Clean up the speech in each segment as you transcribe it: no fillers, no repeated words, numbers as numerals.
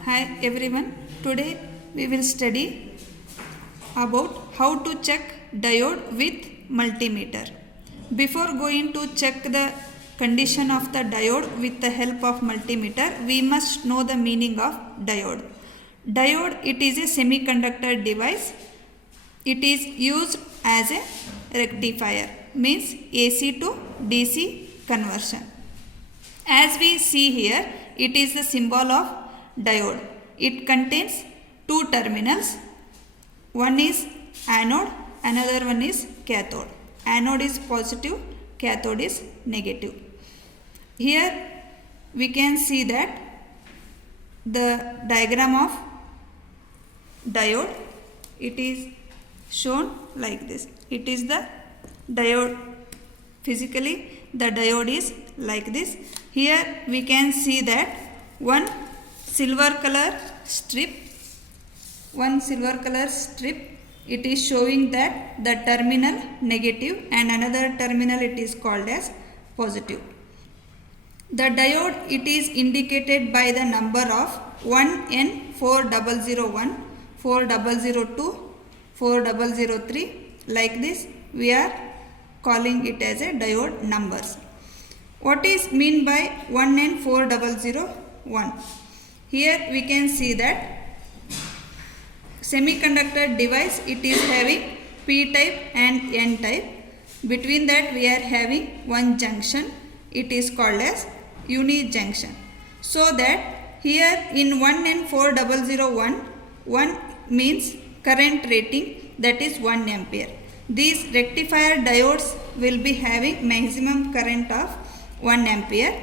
Hi everyone, today we will study about how to check diode with multimeter. Before going to check the condition of the diode with the help of multimeter, we must know the meaning of diode. Diode, it is a semiconductor device. It is used as a rectifier, means AC to DC conversion. As we see here, it is the symbol of diode. It contains two terminals. One is anode, another one is cathode. Anode is positive, cathode is negative. Here we can see that the diagram of diode, it is shown like this. It is the diode. Physically the diode is like this. Here we can see that one silver color strip, it is showing that the terminal negative and another terminal it is called as positive. The diode, it is indicated by the number of 1N4001, 4002, 4003, like this we are calling it as a diode numbers. What is mean by 1N4001? Here we can see that semiconductor device, it is having P type and N type. Between that we are having one junction, it is called as unijunction. So that here in 1N4001, 1 means current rating, that is 1 ampere. These rectifier diodes will be having maximum current of 1 ampere,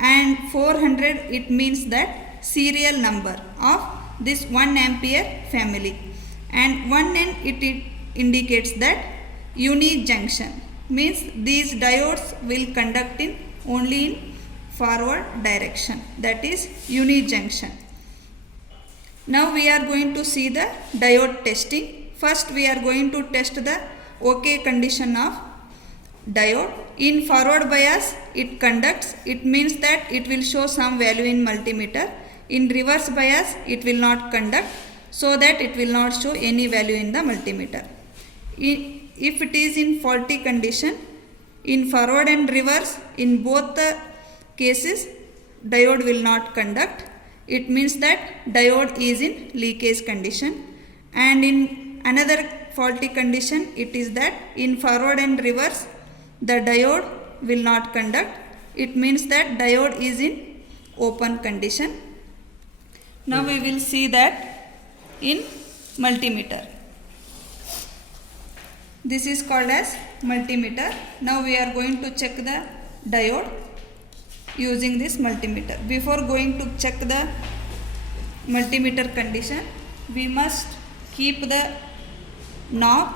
and 400 it means that serial number of this 1 ampere family, and 1N it indicates that unijunction, means these diodes will conduct in only in forward direction, that is unijunction. Now we are going to see the diode testing. First we are going to test the OK condition of diode. In forward bias it conducts, it means that it will show some value in multimeter. In reverse bias it will not conduct, so that it will not show any value in the multimeter. If it is in faulty condition, in forward and reverse, in both the cases diode will not conduct. It means that diode is in leakage condition. And in another faulty condition, it is that in forward and reverse the diode will not conduct. It means that diode is in open condition. Now we will see that in multimeter. This is called as multimeter. Now we are going to check the diode using this multimeter. Before going to check the multimeter condition, we must keep the knob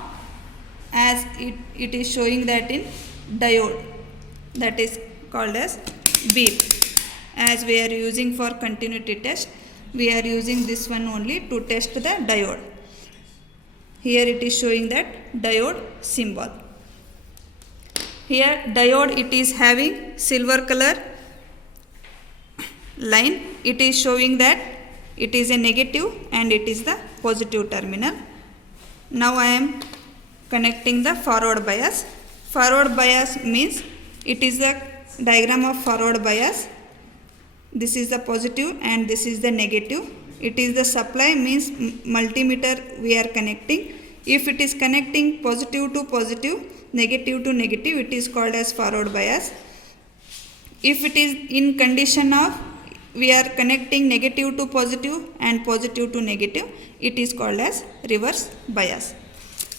as it is showing that in diode, that is called as beep. As we are using for continuity test, we are using this one only to test the diode. Here it is showing that diode symbol. Here diode, it is having silver color line. It is showing that it is a negative and it is the positive terminal. Now I am connecting the forward bias. Forward bias means it is the diagram of forward bias. This is the positive and this is the negative. It is the supply, means multimeter we are connecting. If it is connecting positive to positive, negative to negative, it is called as forward bias. If it is in condition of we are connecting negative to positive and positive to negative, it is called as reverse bias.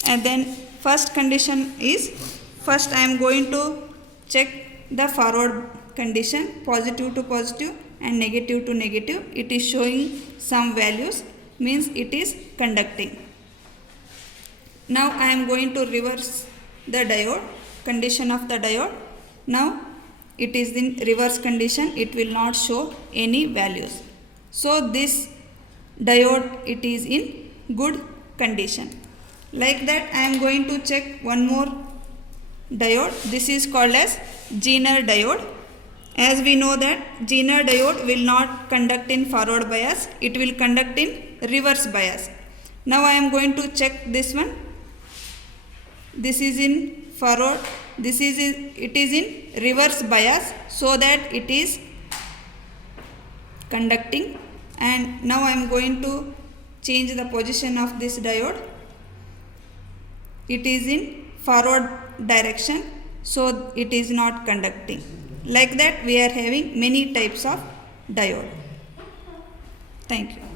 And then first condition is, first I am going to check the forward condition, positive to positive and negative to negative. It is showing some values, means it is conducting. Now I am going to reverse the diode, condition of the diode. Now it is in reverse condition, it will not show any values. So this diode, it is in good condition. Like that I am going to check one more diode. This is called as Zener diode. As we know that Zener diode will not conduct in forward bias, it will conduct in reverse bias. Now I am going to check this one. This is in forward, it is in reverse bias, so that it is conducting. And now I am going to change the position of this diode. It is in forward direction, so it is not conducting. Like that we are having many types of diode. Thank you.